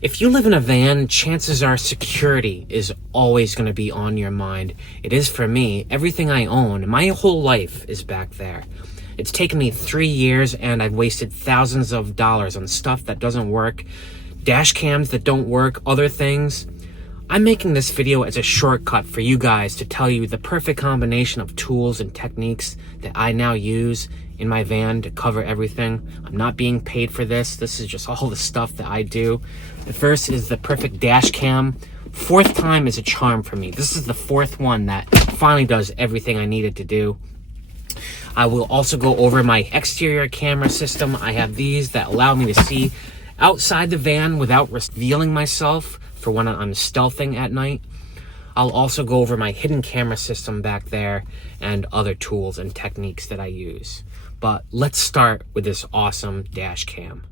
If you live in a van, chances are security is always going to be on your mind. It is for me. Everything I own, my whole life is back there. It's taken me 3 years and I've wasted thousands of dollars on stuff that doesn't work, dash cams that don't work, other things. I'm making this video as a shortcut for you guys to tell you the perfect combination of tools and techniques that I now use in my van to cover everything. I'm not being paid for this. This is just all the stuff that I do. The first is the perfect dash cam. Fourth time is a charm for me. This is the fourth one that finally does everything I needed to do. I will also go over my exterior camera system. I have these that allow me to see outside the van without revealing myself for when I'm stealthing at night. I'll also go over my hidden camera system back there and other tools and techniques that I use. But let's start with this awesome dash cam.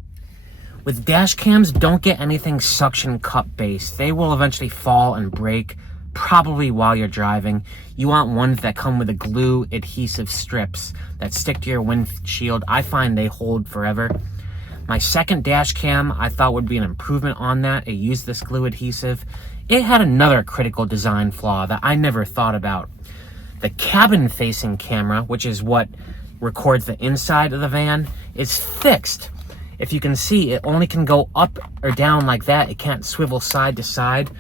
With dash cams, don't get anything suction cup based. They will eventually fall and break, probably while you're driving. You want ones that come with a glue adhesive strips that stick to your windshield. I find they hold forever. My second dash cam I thought would be an improvement on that. It used this glue adhesive. It had another critical design flaw that I never thought about. The cabin facing camera, which is what records the inside of the van, is fixed. If you can see, it only can go up or down like that. It can't swivel side to side.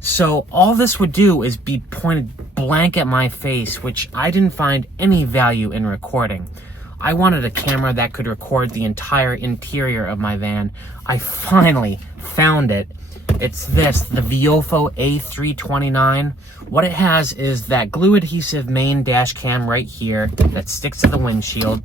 So all this would do is be pointed blank at my face, which I didn't find any value in recording. I wanted a camera that could record the entire interior of my van. I finally found it. It's this, the Viofo A329. What it has is that glue adhesive main dash cam right here that sticks to the windshield.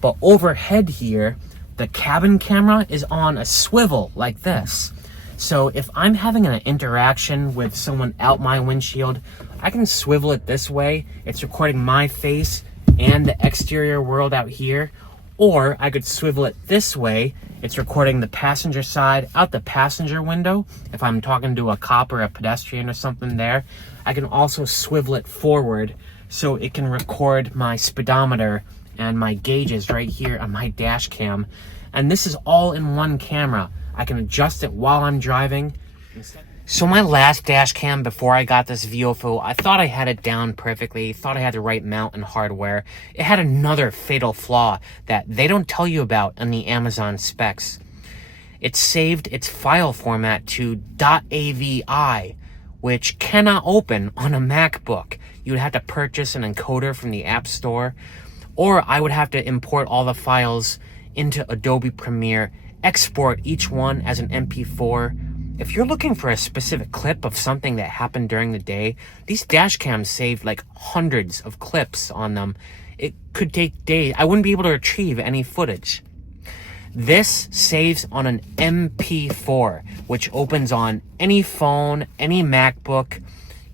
But overhead here, the cabin camera is on a swivel like this. So if I'm having an interaction with someone out my windshield, I can swivel it this way. It's recording my face and the exterior world out here. Or I could swivel it this way. It's recording the passenger side out the passenger window. If I'm talking to a cop or a pedestrian or something there, I can also swivel it forward so it can record my speedometer and my gauges right here on my dash cam. And this is all in one camera. I can adjust it while I'm driving. So my last dash cam before I got this Viofo, I thought I had it down perfectly, thought I had the right mount and hardware. It had another fatal flaw that they don't tell you about in the Amazon specs. It saved its file format to .avi, which cannot open on a MacBook. You would have to purchase an encoder from the App Store, or I would have to import all the files into Adobe Premiere, export each one as an MP4. If you're looking for a specific clip of something that happened during the day, these dash cams saved like hundreds of clips on them. It could take days. I wouldn't be able to retrieve any footage. This saves on an MP4, which opens on any phone, any MacBook,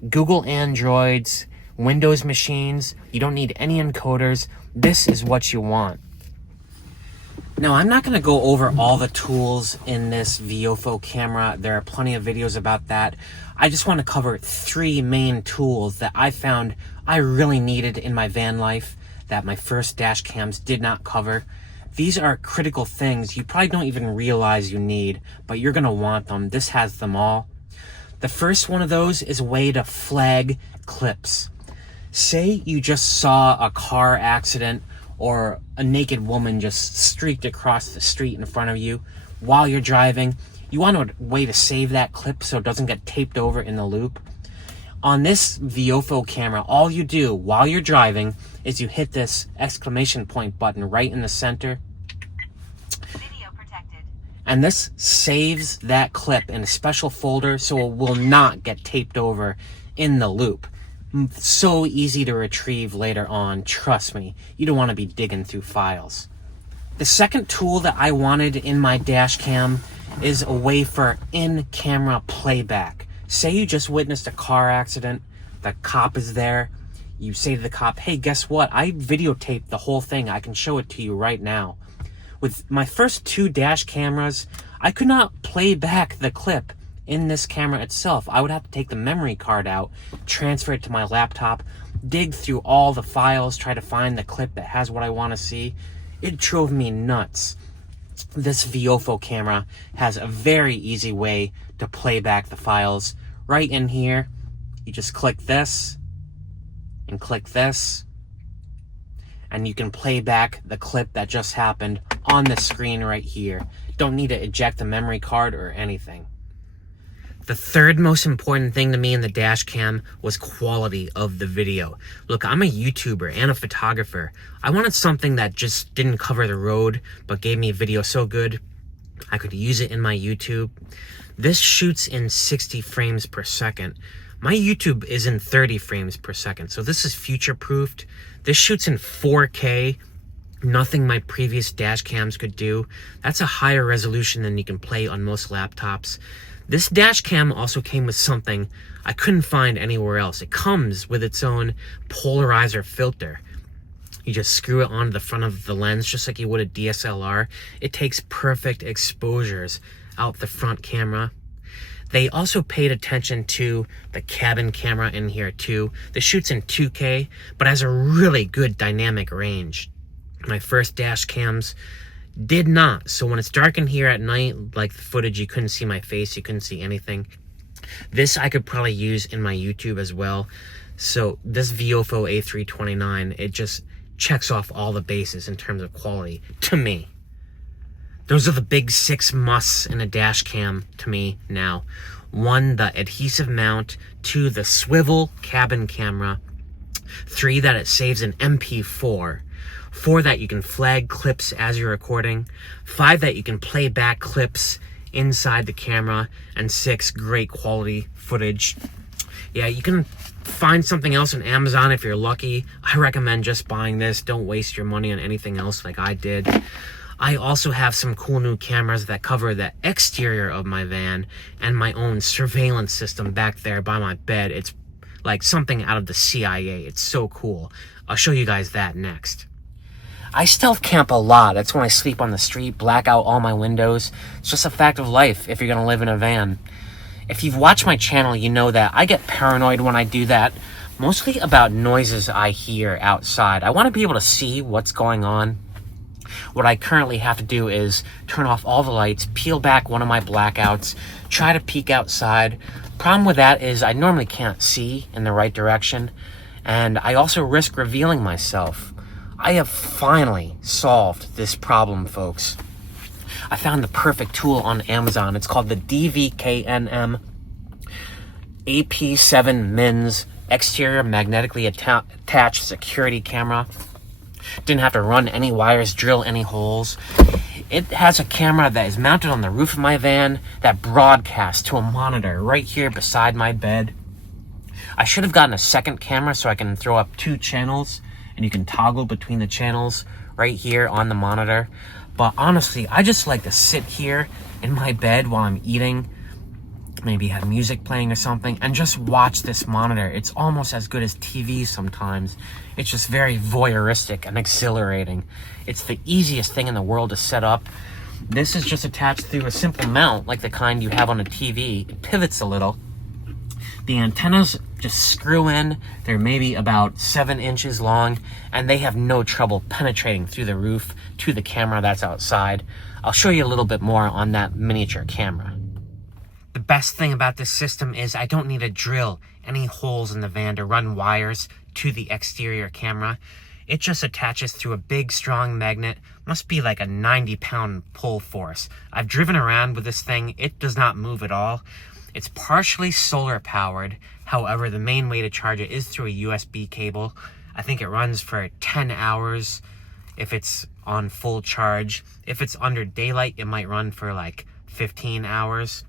Google Androids, Windows machines. You don't need any encoders. This is what you want. Now, I'm not going to go over all the tools in this Viofo camera. There are plenty of videos about that. I just want to cover 3 main tools that I found I really needed in my van life that my first dash cams did not cover. These are critical things you probably don't even realize you need, but you're going to want them. This has them all. The first one of those is a way to flag clips. Say you just saw a car accident or a naked woman just streaked across the street in front of you while you're driving. You want a way to save that clip so it doesn't get taped over in the loop. On this Viofo camera, all you do while you're driving is you hit this exclamation point button right in the center. Video protected. And this saves that clip in a special folder so it will not get taped over in the loop. So easy to retrieve later on, trust me. You don't want to be digging through files. The second tool that I wanted in my dash cam is a way for in-camera playback. Say you just witnessed a car accident, the cop is there, you say to the cop, hey, guess what? I videotaped the whole thing. I can show it to you right now. With my first 2 dash cameras, I could not play back the clip in this camera itself. I would have to take the memory card out, transfer it to my laptop, dig through all the files, try to find the clip that has what I want to see. It drove me nuts. this VOFO camera has a very easy way to play back the files. Right in here, you just click this and click this, and you can play back the clip that just happened on the screen right here. Don't need to eject the memory card or anything. The third most important thing to me in the dash cam was quality of the video. Look, I'm a YouTuber and a photographer. I wanted something that just didn't cover the road, but gave me a video so good I could use it in my YouTube. This shoots in 60 frames per second. My YouTube is in 30 frames per second, so this is future-proofed. This shoots in 4K, nothing my previous dash cams could do. That's a higher resolution than you can play on most laptops. This dash cam also came with something I couldn't find anywhere else. It comes with its own polarizer filter. You just screw it onto the front of the lens just like you would a DSLR. It takes perfect exposures out the front camera. They also paid attention to the cabin camera in here too. This shoots in 2K, but has a really good dynamic range. My first dash cams did not. So when it's dark in here at night, like the footage, you couldn't see my face, you couldn't see anything. This I could probably use in my YouTube as well. So this VOFO A329, it just checks off all the bases in terms of quality to me. Those are the big 6 musts in a dash cam to me now. 1, the adhesive mount. 2, the swivel cabin camera. 3, that it saves an MP4. 4, that you can flag clips as you're recording. 5, that you can play back clips inside the camera. And 6, great quality footage. Yeah, you can find something else on Amazon if you're lucky. I recommend just buying this. Don't waste your money on anything else like I did. I also have some cool new cameras that cover the exterior of my van and my own surveillance system back there by my bed. It's like something out of the CIA. It's so cool. I'll show you guys that next. I stealth camp a lot. That's when I sleep on the street, black out all my windows. It's just a fact of life if you're gonna live in a van. If you've watched my channel, you know that I get paranoid when I do that, mostly about noises I hear outside. I want to be able to see what's going on. What I currently have to do is turn off all the lights, peel back one of my blackouts, try to peek outside. Problem with that is I normally can't see in the right direction, and I also risk revealing myself. I have finally solved this problem, folks. I found the perfect tool on Amazon. It's called the DVKNM AP7 Mins exterior magnetically attached security camera. Didn't have to run any wires, drill any holes. It has a camera that is mounted on the roof of my van that broadcasts to a monitor right here beside my bed. I should have gotten a second camera so I can throw up 2 channels and you can toggle between the channels right here on the monitor. But honestly, I just like to sit here in my bed while I'm eating, maybe have music playing or something, and just watch this monitor. It's almost as good as TV sometimes. It's just very voyeuristic and exhilarating. It's the easiest thing in the world to set up. This is just attached through a simple mount, like the kind you have on a TV. It pivots a little. The antennas just screw in. They're maybe about 7 inches long, and they have no trouble penetrating through the roof to the camera that's outside. I'll show you a little bit more on that miniature camera. The best thing about this system is I don't need to drill any holes in the van to run wires to the exterior camera. It just attaches through a big, strong magnet. Must be like a 90-pound pull force. I've driven around with this thing. It does not move at all. It's partially solar powered. However, the main way to charge it is through a USB cable. I think it runs for 10 hours if it's on full charge. If it's under daylight, it might run for like 15 hours.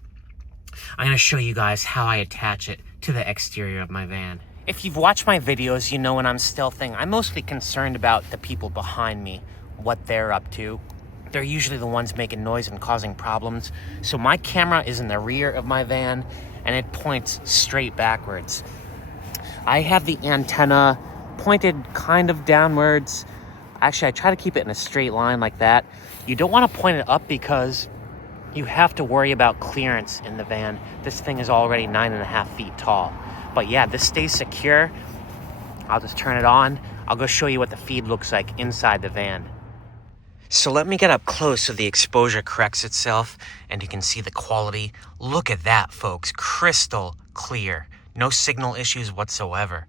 I'm going to show you guys how I attach it to the exterior of my van. If you've watched my videos, you know when I'm stealthing, I'm mostly concerned about the people behind me, what they're up to. They're usually the ones making noise and causing problems. So my camera is in the rear of my van, and it points straight backwards. I have the antenna pointed kind of downwards. Actually, I try to keep it in a straight line like that. You don't want to point it up because you have to worry about clearance in the van. This thing is already 9.5 feet tall. But yeah, this stays secure. I'll just turn it on. I'll go show you what the feed looks like inside the van. So let me get up close so the exposure corrects itself and you can see the quality. Look at that, folks. Crystal clear. No signal issues whatsoever.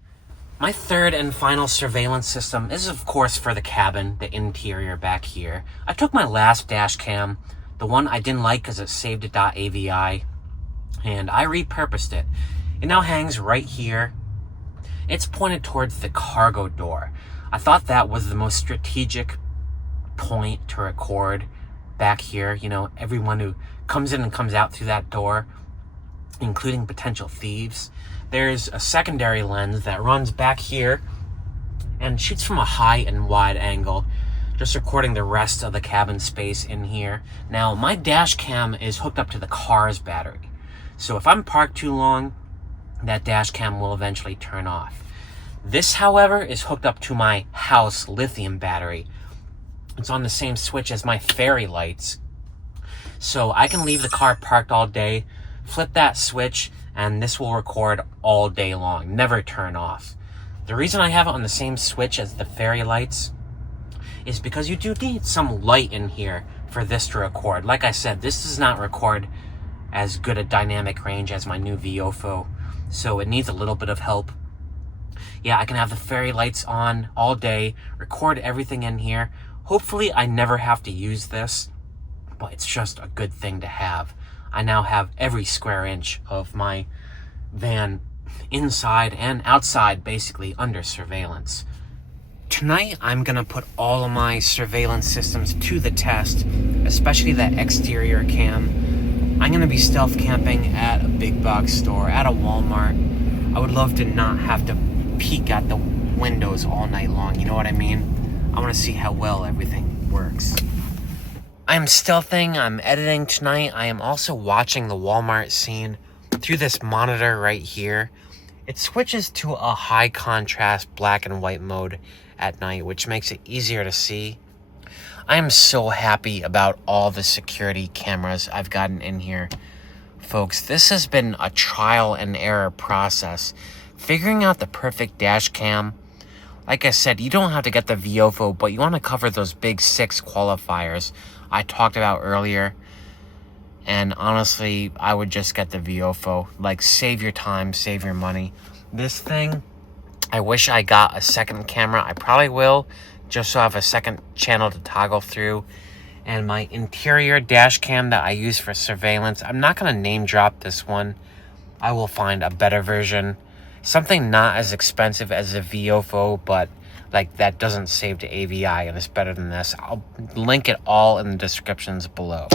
My third and final surveillance system is, of course, for the cabin, the interior back here. I took my last dash cam, the one I didn't like because it saved a .avi, and I repurposed it. It now hangs right here. It's pointed towards the cargo door. I thought that was the most strategic point to record back here. You know, everyone who comes in and comes out through that door, including potential thieves. There's a secondary lens that runs back here and shoots from a high and wide angle, just recording the rest of the cabin space in here. Now, my dash cam is hooked up to the car's battery. So if I'm parked too long, that dash cam will eventually turn off. This, however, is hooked up to my house lithium battery. It's on the same switch as my fairy lights. So I can leave the car parked all day, flip that switch, and this will record all day long, never turn off. The reason I have it on the same switch as the fairy lights is because you do need some light in here for this to record. Like I said, this does not record as good a dynamic range as my new VOFO, so it needs a little bit of help. Yeah, I can have the fairy lights on all day, record everything in here. Hopefully I never have to use this, but it's just a good thing to have. I now have every square inch of my van inside and outside basically under surveillance. Tonight, I'm gonna put all of my surveillance systems to the test, especially that exterior cam. I'm gonna be stealth camping at a big box store, at a Walmart. I would love to not have to peek at the windows all night long, you know what I mean? I wanna see how well everything works. I'm stealthing, I'm editing tonight. I am also watching the Walmart scene through this monitor right here. It switches to a high contrast black and white mode at night, which makes it easier to see. I am so happy about all the security cameras I've gotten in here. Folks, this has been a trial and error process. Figuring out the perfect dash cam. Like I said, you don't have to get the VOFO, but you want to cover those big 6 qualifiers I talked about earlier. And honestly, I would just get the VOFO. Like, save your time, save your money. This thing, I wish I got a second camera. I probably will, just so I have a second channel to toggle through. And my interior dash cam that I use for surveillance, I'm not going to name drop this one. I will find a better version. Something not as expensive as a VOFO, but like that doesn't save to AVI and it's better than this. I'll link it all in the descriptions below.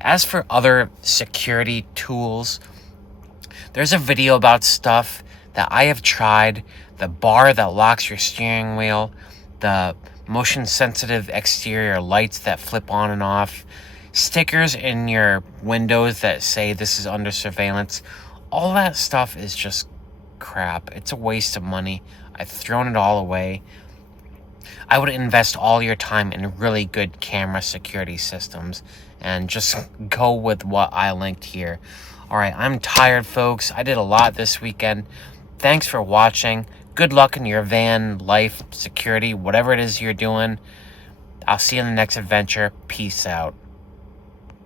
As for other security tools, there's a video about stuff that I have tried. The bar that locks your steering wheel, the motion sensitive exterior lights that flip on and off, stickers in your windows that say this is under surveillance. All that stuff is just crap. It's a waste of money. I've thrown it all away. I would invest all your time in really good camera security systems and just go with what I linked here. Alright, I'm tired, folks. I did a lot this weekend. Thanks for watching. Good luck in your van, life, security, whatever it is you're doing. I'll see you in the next adventure. Peace out.